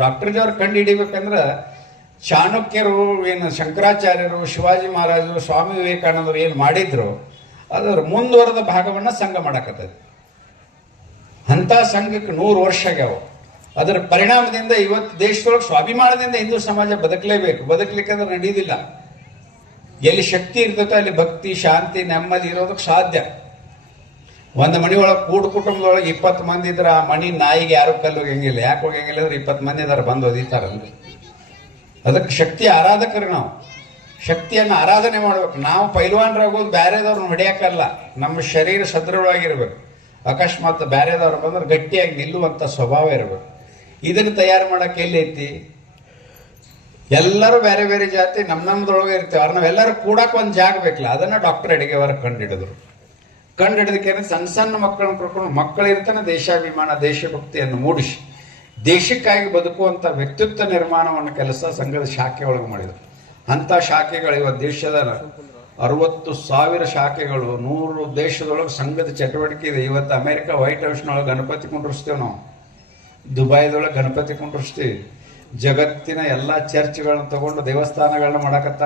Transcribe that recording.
Doctor ಅವ್ರು ಕಂಡು ಹಿಡಿಬೇಕಂದ್ರ ಚಾಣಕ್ಯರು ಏನು ಶಂಕರಾಚಾರ್ಯರು ಶಿವಾಜಿ ಮಹಾರಾಜರು ಸ್ವಾಮಿ ವಿವೇಕಾನಂದರು ಏನು ಮಾಡಿದ್ರು ಅದರ ಮುಂದುವರೆದ ಭಾಗವನ್ನ ಸಂಘ ಮಾಡಕತ್ತದ. ಅಂತ ಸಂಘಕ್ಕೆ 100 ವರ್ಷ ಆಗ್ಯಾವ. ಅದರ ಪರಿಣಾಮದಿಂದ ಇವತ್ತು ದೇಶದೊಳಗೆ ಸ್ವಾಭಿಮಾನದಿಂದ ಹಿಂದೂ ಸಮಾಜ ಬದುಕಲೇಬೇಕು. ಬದುಕಲಿಕ್ಕಂದ್ರೆ ನಡೆಯುವುದಿಲ್ಲ. ಎಲ್ಲಿ ಶಕ್ತಿ ಇರ್ತೈತೋ ಅಲ್ಲಿ ಭಕ್ತಿ, ಶಾಂತಿ, ನೆಮ್ಮದಿ ಇರೋದಕ್ಕೆ ಸಾಧ್ಯ. ಒಂದು ಮನಿ ಒಳಗೆ ಕೂಡು ಕುಟುಂಬದೊಳಗೆ 20 ಮಂದಿ ಇದ್ರೆ ಆ ಮನಿ ನಾಯಿಗೆ ಯಾರು ಕಲ್ಲು ಹೋಗಂಗಿಲ್ಲ. ಯಾಕೆ ಹೋಗಂಗಿಲ್ಲ ಅಂದ್ರೆ 20 ಮಂದಿ ಇದಾರೆ ಬಂದು ಒದಿತಾರಂದ್ರೆ. ಅದಕ್ಕೆ ಶಕ್ತಿ ಆರಾಧಕರು ನಾವು. ಶಕ್ತಿಯನ್ನು ಆರಾಧನೆ ಮಾಡ್ಬೇಕು. ನಾವು ಪೈಲ್ವಾನರಾಗೋದು ಬೇರೆದವ್ರನ್ನ ಹೊಡೆಯಕ್ಕಲ್ಲ. ನಮ್ಮ ಶರೀರ ಸದೃಢವಾಗಿರ್ಬೇಕು. ಅಕಸ್ಮಾತ್ ಬೇರೆದವ್ರು ಬಂದ್ರೆ ಗಟ್ಟಿಯಾಗಿ ನಿಲ್ಲುವಂಥ ಸ್ವಭಾವ ಇರಬೇಕು. ಇದನ್ನು ತಯಾರು ಮಾಡಕ್ಕೆ ಎಲ್ಲಿ ಐತಿ? ಎಲ್ಲರೂ ಬೇರೆ ಬೇರೆ ಜಾತಿ ನಮ್ಮದೊಳಗೆ ಇರ್ತೀವಿ. ಅವ್ರು ನಾವೆಲ್ಲರೂ ಕೂಡಕ್ಕೆ ಒಂದು ಜಾಗ ಬೇಕಲ್ಲ. ಅದನ್ನ ಡಾಕ್ಟರ್ ಅಡಿಗೆವರ ಕಂಡು ಹಿಡಿದಕ್ಕೆ ಸಣ್ಣ ಸಣ್ಣ ಮಕ್ಕಳನ್ನ ಕರ್ಕೊಂಡು ಮಕ್ಕಳು ಇರ್ತಾನೆ ದೇಶಾಭಿಮಾನ ದೇಶಭಕ್ತಿಯನ್ನು ಮೂಡಿಸಿ ದೇಶಕ್ಕಾಗಿ ಬದುಕುವಂಥ ವ್ಯಕ್ತಿತ್ವ ನಿರ್ಮಾಣವನ್ನು ಕೆಲಸ ಸಂಘದ ಶಾಖೆ ಒಳಗೆ ಮಾಡಿದರು. ಅಂಥ ಶಾಖೆಗಳು ಇವತ್ತು ದೇಶದ 60,000 ಶಾಖೆಗಳು 100 ದೇಶದೊಳಗೆ ಸಂಘದ ಚಟುವಟಿಕೆ ಇದೆ. ಇವತ್ತು ಅಮೆರಿಕ ವೈಟ್ ಹೌಸ್ನೊಳಗೆ ಗಣಪತಿ ಕುಂಡ್ರಿಸ್ತೇವೆ ನಾವು. ದುಬೈದೊಳಗೆ ಗಣಪತಿ ಕುಂಡ್ರಿಸ್ತೀವಿ. ಜಗತ್ತಿನ ಎಲ್ಲ ಚರ್ಚ್ಗಳನ್ನ ತಗೊಂಡು ದೇವಸ್ಥಾನಗಳನ್ನ ಮಾಡಕತ್ತಾರೆ.